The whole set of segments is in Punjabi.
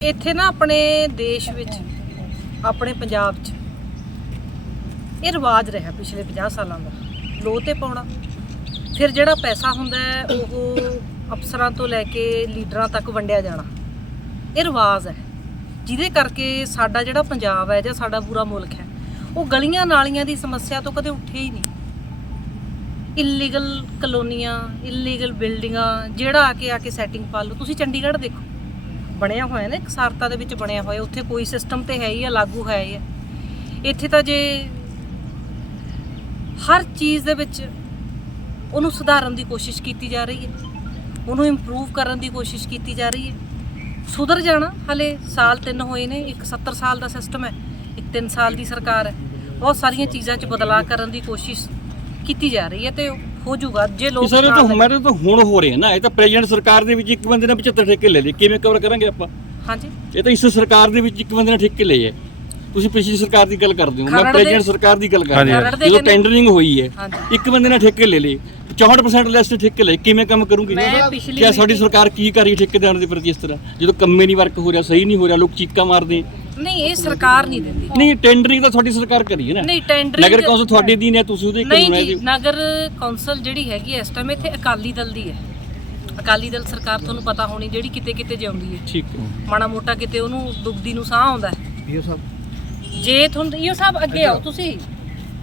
ਇੱਥੇ ਨਾ ਆਪਣੇ ਦੇਸ਼ ਵਿੱਚ, ਆਪਣੇ ਪੰਜਾਬ 'ਚ ਇਹ ਰਿਵਾਜ ਰਿਹਾ ਪਿਛਲੇ 50 ਸਾਲਾਂ ਦਾ। ਲੋਹ ਤੇ ਪਾਉਣਾ। ਫਿਰ ਜਿਹੜਾ ਪੈਸਾ ਹੁੰਦਾ ਉਹ ਅਫਸਰਾਂ ਤੋਂ ਲੈ ਕੇ ਲੀਡਰਾਂ ਤੱਕ ਵੰਡਿਆ ਜਾਣਾ। ਇਹ ਰਿਵਾਜ ਹੈ। ਜਿਹਦੇ ਕਰਕੇ ਸਾਡਾ ਜਿਹੜਾ ਪੰਜਾਬ ਹੈ ਜਾਂ ਸਾਡਾ ਪੂਰਾ ਮੁਲਕ ਹੈ, ਉਹ ਗਲੀਆਂ ਨਾਲੀਆਂ ਦੀ ਸਮੱਸਿਆ ਤੋਂ ਕਦੇ ਉੱਠੇ ਹੀ ਨਹੀਂ। ਇਲੀਗਲ ਕਲੋਨੀਆਂ ਇਲੀਗਲ ਬਿਲਡਿੰਗਾਂ ਜਿਹੜਾ ਆ ਕੇ ਆ ਕੇ ਸੈਟਿੰਗ ਪਾ ਲਓ। ਤੁਸੀਂ ਚੰਡੀਗੜ੍ਹ ਦੇਖੋ। ਬਣਿਆ ਹੋਇਆ ਨਾ ਇਕਸਾਰਤਾ ਦੇ ਵਿੱਚ ਬਣਿਆ ਹੋਇਆ, ਉੱਥੇ ਕੋਈ ਸਿਸਟਮ ਤੇ ਹੈ ਹੀ ਆ, ਲਾਗੂ ਹੈ ਹੀ ਆ। ਇੱਥੇ ਤਾਂ ਜੇ ਹਰ ਚੀਜ਼ ਦੇ ਵਿੱਚ ਉਹਨੂੰ ਸੁਧਾਰਨ ਦੀ ਕੋਸ਼ਿਸ਼ ਕੀਤੀ ਜਾ ਰਹੀ ਹੈ, ਉਹਨੂੰ ਇੰਪਰੂਵ ਕਰਨ ਦੀ ਕੋਸ਼ਿਸ਼ ਕੀਤੀ ਜਾ ਰਹੀ ਹੈ। ਸੁਧਰ ਜਾਣਾ, ਹਲੇ ਸਾਲ ਤਿੰਨ ਹੋਏ ਨੇ, ਇੱਕ 70 ਸਾਲ ਦਾ ਸਿਸਟਮ ਹੈ, ਇੱਕ 3 ਸਾਲ ਦੀ ਸਰਕਾਰ ਹੈ। ਬਹੁਤ ਸਾਰੀਆਂ ਚੀਜ਼ਾਂ 'ਚ ਬਦਲਾਅ ਕਰਨ ਦੀ ਕੋਸ਼ਿਸ਼ ਕੀਤੀ ਜਾ ਰਹੀ ਹੈ ਤੇ ਹੋ ਜਾਊਗਾ ਜੇ ਇਹ ਲੋਕ ਸਾਰੇ ਤਾਂ ਨਾਲ ਹਮਾਰੇ ਤਾਂ ਹੁਣ ਹੋ ਰਹੇ ਨਾ ਇਹ ਤਾਂ ਪ੍ਰੈਜ਼ੀਡੈਂਟ ਸਰਕਾਰ ਦੇ ਵਿੱਚ ਇੱਕ ਬੰਦੇ ਨੇ 75 ਠੇਕੇ ਲੈ ਲਏ ਕਿਵੇਂ ਕਵਰ ਕਰਾਂਗੇ ਆਪਾਂ? ਹਾਂਜੀ। ਇਹ ਤਾਂ ਇਸ ਸਰਕਾਰ ਦੇ ਵਿੱਚ ਇੱਕ ਬੰਦੇ ਨੇ ਠੇਕੇ ਲਏ ਹੈ ਤੁਸੀਂ ਪਿਛਲੀ ਸਰਕਾਰ ਦੀ ਗੱਲ ਕਰਦੇ ਹੋ ਮੈਂ ਪ੍ਰੈਜ਼ੀਡੈਂਟ ਸਰਕਾਰ ਦੀ ਗੱਲ ਕਰ ਰਿਹਾ। ਜਦੋਂ ਟੈਂਡਰਿੰਗ ਹੋਈ ਹੈ ਇੱਕ ਬੰਦੇ ਨੇ ਠੇਕੇ ਲੈ ਲਏ 64% ਲੈਸ ਤੇ ਠੇਕੇ ਲਏ ਕਿਵੇਂ ਕੰਮ ਕਰੂਗੀ? ਮੈਂ ਪਿਛਲੀ ਕਿਆ ਸਾਡੀ ਸਰਕਾਰ ਕੀ ਕਰ ਰਹੀ ਠੇਕੇਦਾਰਾਂ ਦੇ ਪ੍ਰਤੀ ਇਸ ਤਰ੍ਹਾਂ? ਜਦੋਂ ਕੰਮੇ ਨਹੀਂ ਵਰਕ ਹੋ ਰਿਹਾ ਸਹੀ ਨਹੀਂ ਹੋ ਰਿਹਾ ਲੋਕ ਚੀਕਾਂ ਮਾਰਦੇ ਨਹੀਂ ਇਹ ਸਰਕਾਰ ਨਹੀਂ ਦਿੰਦੀ। ਨਹੀਂ ਟੈਂਡਰਿੰਗ ਤਾਂ ਤੁਹਾਡੀ ਸਰਕਾਰ ਕਰੀ ਹੈ ਨਾ। ਨਹੀਂ ਟੈਂਡਰਿੰਗ ਨਗਰ ਕੌਂਸਲ ਤੁਹਾਡੀ ਦੀ ਨੇ ਤੁਸੀਂ ਉਹਦੇ ਨਹੀਂ ਕਾਨੂੰਨ ਹੈ ਜੀ ਜੀ ਨਗਰ ਕੌਂਸਲ ਜਿਹੜੀ ਹੈਗੀ ਹੈ ਇਸ ਟਾਈਮ ਇੱਥੇ ਅਕਾਲੀ ਦਲ ਦੀ ਹੈ। ਅਕਾਲੀ ਦਲ ਸਰਕਾਰ ਤੁਹਾਨੂੰ ਪਤਾ ਹੋਣੀ ਜਿਹੜੀ ਕਿਤੇ ਕਿਤੇ ਜਿਉਂਦੀ ਹੈ। ਠੀਕ ਹੈ। ਮਾੜਾ ਮੋਟਾ ਕਿਤੇ ਉਹਨੂੰ ਦੁਬਦੀ ਨੂੰ ਸਾਹ ਆਉਂਦਾ ਹੈ। ਇਹ ਸਭ। ਜੇ ਤੁਹਾਨੂੰ ਇਹ ਸਭ ਅੱਗੇ ਆਓ। ਤੁਸੀਂ।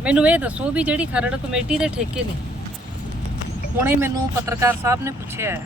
ਮੈਨੂੰ ਇਹ ਦੱਸੋ ਵੀ ਜਿਹੜੀ ਖਰੜ ਕਮੇਟੀ ਦੇ ਠੇਕੇ ਨੇ ਹੁਣੇ ਮੈਨੂੰ ਪੱਤਰਕਾਰ ਸਾਹਿਬ ਨੇ ਪੁੱਛਿਆ ਹੈ।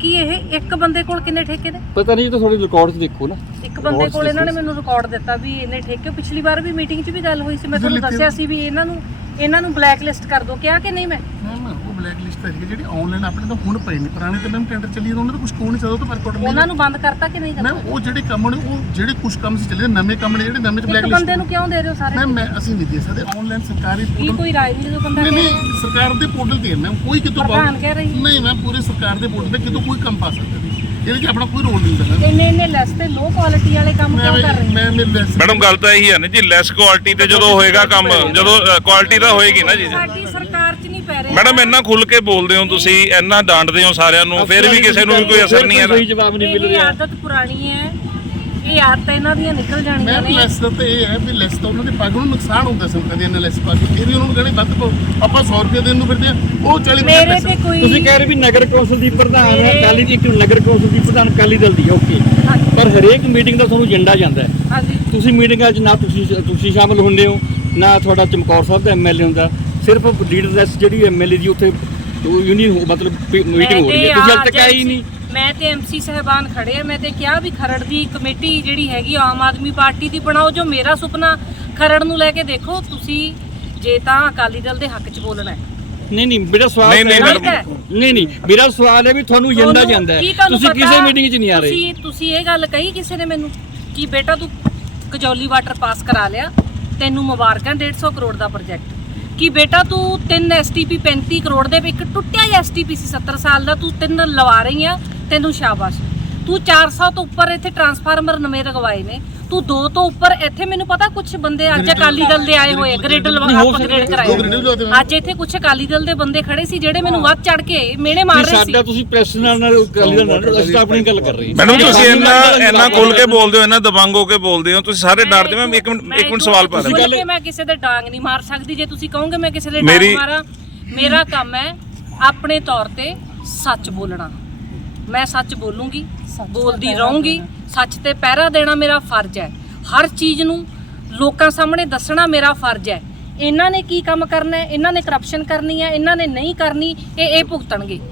ਕਿ ਇਹ ਇੱਕ ਬੰਦੇ ਕੋਲ ਕਿੰਨੇ ਠੇਕੇ ਨੇ? ਪਤਾ ਨਹੀਂ ਇਹ ਤਾਂ ਤੁਹਾਡੇ ਰਿਕਾਰਡ 'ਚ ਦੇਖੋ ਨਾ। ਇੱਕ ਬੰਦੇ ਕੋਲ ਇਹਨਾਂ ਨੇ। ਮੈਨੂੰ ਰਿਕਾਰਡ ਦਿੱਤਾ ਵੀ ਇਹਨੇ ਠੇਕੇ। ਪਿਛਲੀ ਵਾਰ ਵੀ ਮੀਟਿੰਗ 'ਚ ਵੀ ਗੱਲ ਹੋਈ ਸੀ ਮੈਂ ਤੁਹਾਨੂੰ ਦੱਸਿਆ ਸੀ ਵੀ ਇਹਨਾਂ ਨੂੰ ਇਹਨਾਂ ਨੂੰ ਬਲੈਕ ਲਿਸਟ ਕਰ ਦਿਓ। ਕਿਹਾ ਕਿ ਨਹੀਂ ਮੈਂ? ਨਾ ਨਾ ਬਲੈਕ ਲਿਸਟ ਹੈ ਜਿਹੜੀ ਆਨਲਾਈਨ ਆਪਣੇ ਤਾਂ ਹੁਣ ਪਏ ਨੇ ਪੁਰਾਣੇ ਤਾਂ ਮੈਂ ਟੈਂਡਰ ਚੱਲੀ ਉਹਨਾਂ ਦਾ ਕੁਝ ਕੋਣ ਨਹੀਂ ਚੱਲਦਾ ਉਹ ਤਾਂ ਪਰ ਕੋਡ ਉਹਨਾਂ ਨੂੰ ਬੰਦ ਕਰਤਾ ਕਿ ਨਹੀਂ ਮੈਂ ਕਰਤਾ? ਉਹ ਜਿਹੜੇ ਕੰਮ ਨੇ ਉਹ ਜਿਹੜੇ ਕੁਝ ਕੰਮ ਸੀ ਚੱਲੇ ਨਵੇਂ ਕੰਮ ਨੇ ਜਿਹੜੇ ਨਵੇਂ ਚ ਬਲੈਕ ਇੱਕ ਲਿਸਟ ਬੰਦੇ ਨੂੰ ਕਿਉਂ ਦੇ ਰਹੇ ਹੋ ਸਾਰੇ? ਮੈਂ ਮੈਂ ਅਸੀਂ ਨਹੀਂ ਦੇ ਸਕਦੇ ਆਨਲਾਈਨ ਸਰਕਾਰੀ ਕੀ ਪੋਰਟਲ ਕੋਈ ਰਾਜ ਨਹੀਂ ਬੰਦਾ ਨਹੀਂ ਨਹੀਂ ਸਰਕਾਰ ਦੇ ਪੋਰਟਲ ਤੇ ਹੈ ਮੈਂ ਕੋਈ ਕਿਤੋਂ ਪ੍ਰਧਾਨ ਕਹਿ ਰਹੀ ਹੈ। ਨਹੀਂ ਮੈਂ ਪੂਰੇ ਸਰਕਾਰ ਦੇ ਪੋਰਟਲ ਤੇ ਕਿਤੋਂ ਕੋਈ ਕੰਮ ਪਾ ਸਕਦਾ ਨਹੀਂ। ਇਹਦੇ 'ਚ ਆਪਣਾ ਕੋਈ ਰੋਲ ਨਹੀਂ ਹੁੰਦਾ ਇੰਨੇ ਇੰਨੇ ਲੈਸ ਤੇ ਲੋ ਕੁਆਲਿਟੀ ਵਾਲੇ ਕੰਮ ਮੈਂ ਕਿਉਂ ਕਰ ਰਹੇ ਹੋ? ਮੈਂ ਮੇਰੇ ਵੈਸੇ- ਮੈਡਮ ਗੱਲ ਤਾਂ ਇਹੀ ਹੈ ਨਾ ਜੀ ਲੈਸ ਕੁਆਲਿਟੀ ਤੇ ਜਦੋਂ ਹੋਏਗਾ ਕੰਮ ਜਦੋਂ ਕੁਆਲਿਟੀ ਤਾਂ ਹੋਏਗੀ ਨਾ ਜੀ। ਸਾਡੀ ਸਰਕਾਰ ਮੈਡਮ ਇੰਨਾ ਖੁੱਲ ਕੇ ਬੋਲਦੇ ਹੋ ਤੁਸੀਂ ਇੰਨਾ ਡਾਂਟਦੇ ਹੋ ਸਾਰਿਆਂ ਨੂੰ ਫਿਰ ਵੀ ਕਿਸੇ ਨੂੰ ਵੀ ਕੋਈ ਅਸਰ ਨਹੀਂ ਹੈ ਜਵਾਬ ਨਹੀਂ ਮਿਲ ਇਹ ਰਿਹਾ। ਆਦਤ ਪੁਰਾਣੀ ਹੈ ਇਹ ਆਦਤਾਂ ਇਹਨਾਂ ਦੀਆਂ ਨਿਕਲ ਜਾਣੀਆਂ ਮੈਂ ਨੇ। ਲੈਸ ਤਾਂ ਇਹ ਹੈ ਵੀ ਲੈਸ ਤਾਂ ਉਹਨਾਂ ਦੀ ਪੱਗ ਨੂੰ ਨੁਕਸਾਨ ਹੁੰਦਾ ਸੰਗਤਾਂ ਦੀ ਇਹਨਾਂ ਲੈਸ ਪਾ ਕੇ ਫਿਰ ਵੀ ਉਹਨਾਂ ਨੂੰ ਕਹਿੰਦੇ ਵੱਧ ਪਾਓ ਆਪਾਂ 100 ਰੁਪਏ ਦੇਣ ਨੂੰ ਫਿਰਦੇ ਆ ਉਹ 40 ਮੇਰੇ ਪੈਸੇ। ਤੇ ਕੋਈ ਤੁਸੀਂ ਕਹਿ ਰਹੇ ਵੀ ਨਗਰ ਕੌਂਸਲ ਦੀ ਪ੍ਰਧਾਨ ਹੈ ਮੇਰੇ- ਅਕਾਲੀ ਦੀ ਇੱਕ ਨਗਰ ਕੌਂਸਲ ਦੀ ਪ੍ਰਧਾਨ ਅਕਾਲੀ ਦਲ ਦੀ ਓਕੇ। ਹਾਂਜੀ, ਪਰ ਹਰੇਕ ਮੀਟਿੰਗ ਦਾ ਤੁਹਾਨੂੰ ਏਜੰਡਾ ਜਾਂਦਾ ਹੈ। ਹਾਂਜੀ। ਤੁਸੀਂ ਮੀਟਿੰਗਾਂ 'ਚ ਨਾ ਤੁਸੀਂ ਤੁਸੀਂ ਸ਼ਾਮਲ ਹੁੰਦੇ ਹੋ ਨਾ ਤੁਹਾਡਾ ਚਮਕੌਰ ਸਾਹਿਬ ਦਾ ਐਮਐਲਏ ਹੁੰਦਾ। ਸਿਰਫ ਲੀਡਰਲੈਸ ਜਿਹੜੀ ਐਮਐਲਏ ਦੀ ਉੱਥੇ ਯੂਨੀਅਨ ਮਤਲਬ ਮੀਟਿੰਗ ਹੋ ਰਹੀ ਹੈ। ਤੁਸੀਂ ਹਾਲੇ ਤੱਕ ਆਏ ਹੀ ਨਹੀਂ। ਮੈਂ ਤੇ ਐਮਸੀ ਸਹਿਬਾਨ ਖੜੇ ਆ। ਮੈਂ ਤੇ ਕਿਹਾ ਵੀ ਖਰੜ ਦੀ ਕਮੇਟੀ ਜਿਹੜੀ ਹੈਗੀ ਆਮ ਆਦਮੀ ਪਾਰਟੀ ਦੀ ਬਣਾਓ ਜੋ ਮੇਰਾ ਸੁਪਨਾ ਖਰੜ ਨੂੰ ਲੈ ਕੇ ਦੇਖੋ ਤੁਸੀਂ ਜੇ ਤਾਂ ਅਕਾਲੀ ਦਲ ਦੇ ਹੱਕ 'ਚ ਬੋਲਣਾ ਹੈ। ਨਹੀਂ ਨਹੀਂ ਮੇਰਾ ਸਵਾਲ ਨਹੀਂ, ਨਹੀਂ। ਨਹੀਂ ਨਹੀਂ ਮੇਰਾ ਸਵਾਲ ਹੈ ਵੀ ਤੁਹਾਨੂੰ ਤੁਹਾਨੂੰ- ਜਾਂਦਾ ਹੈ। ਤੁਸੀਂ ਕਿਸੇ ਮੀਟਿੰਗ 'ਚ ਨਹੀਂ ਆ ਰਹੇ। ਤੁਸੀਂ ਤੁਸੀਂ ਇਹ ਗੱਲ ਕਹੀ ਕਿਸੇ ਨੇ ਮੈਨੂੰ ਕਿ ਬੇਟਾ ਤੂੰ ਕਜੌਲੀ ਵਾਟਰ ਪਾਸ ਕਰਾ ਲਿਆ ਤੈਨੂੰ ਮੁਬਾਰਕਾਂ 150 ਕਰੋੜ ਦਾ ਪ੍ਰੋਜੈਕਟ ਕਿ ਬੇਟਾ, ਤੂੰ 3 ਐਸਟੀਪੀ 35 ਕਰੋੜ ਦੇ ਇੱਕ ਟੁੱਟਿਆ ਜਿਹਾ ਐਸਟੀਪੀ ਸੀ 70 ਸਾਲ ਦਾ, ਤੂੰ ਤਿੰਨ ਲਵਾ ਰਹੀ ਆ, ਤੈਨੂੰ ਸ਼ਾਬਾਸ਼। ਤੂੰ 400 ਤੋਂ ਉੱਪਰ ਇੱਥੇ ਟਰਾਂਸਫਾਰਮਰ ਨਵੇਂ ਲਗਵਾਏ ਨੇ। ਤੂੰ ਦੋ ਤੋਂ ਉੱਪਰ ਇੱਥੇ ਮੈਨੂੰ ਪਤਾ ਕੁਝ ਬੰਦੇ ਅੱਜ ਅਕਾਲੀ ਦਲ ਦੇ ਆਏ ਹੋਏ ਗ੍ਰਿਡ ਲਵਾ। ਅਪਗ੍ਰੇਡ ਕਰਾਏ। ਅੱਜ ਇੱਥੇ ਕੁਝ ਅਕਾਲੀ ਦਲ ਦੇ ਬੰਦੇ ਖੜੇ ਸੀ ਜਿਹੜੇ ਮੈਨੂੰ ਵੱਧ ਚੜ ਕੇ ਮੇਨੇ ਮਾਰ ਰਹੇ ਸੀ। ਸਾਡਾ ਤੁਸੀਂ ਪ੍ਰੈਸ ਨਾਲ ਨਾਲ ਅਕਾਲੀ ਦਲ ਨਾਲ ਅਸੀਂ ਤਾਂ ਆਪਣੀ ਗੱਲ ਕਰ ਰਹੇ। ਹਾਂ ਮੈਡਮ ਤੁਸੀਂ ਇੰਨਾ ਇੰਨਾ ਖੁੱਲ ਕੇ ਬੋਲਦੇ ਹੋ ਇੰਨਾ ਦਬੰਗ ਹੋ ਕੇ ਬੋਲਦੇ ਹੋ ਤੁਸੀਂ ਸਾਰੇ ਡਰਦੇ ਮੈਂ ਇੱਕ ਮਿੰਟ ਇੱਕ ਮਿੰਟ ਸਵਾਲ ਪਾ ਰਿਹਾ ਮੈਂ ਕਿਸੇ ਦੇ ਡਾਂਗ ਨਹੀਂ ਮਾਰ ਸਕਦੀ ਜੇ ਤੁਸੀਂ ਕਹੋਗੇ ਮੈਂ ਕਿਸੇ ਦੇ ਡਾਂਗ ਮਾਰਾਂ ਮੇਰਾ। ਕੰਮ ਹੈ ਆਪਣੇ ਤੌਰ ਤੇ ਸੱਚ ਬੋਲਣਾ। ਮੈਂ ਸੱਚ ਬੋਲੂੰਗੀ ਬੋਲਦੀ ਰਹੂੰਗੀ। ਸੱਚ ਤੇ ਪਹਿਰਾ ਦੇਣਾ ਮੇਰਾ ਫਰਜ਼ ਹੈ। ਹਰ ਚੀਜ਼ ਨੂੰ ਲੋਕਾਂ ਸਾਹਮਣੇ ਦੱਸਣਾ ਮੇਰਾ ਫਰਜ਼ ਹੈ। ਇਹਨਾਂ ਨੇ ਕੀ ਕੰਮ ਕਰਨਾ ਹੈ? ਇਹਨਾਂ ਨੇ ਕਰਪਸ਼ਨ ਕਰਨੀ ਹੈ? ਇਹਨਾਂ ਨੇ ਨਹੀਂ ਕਰਨੀ? ਇਹ ਇਹ ਭੁਗਤਣਗੇ।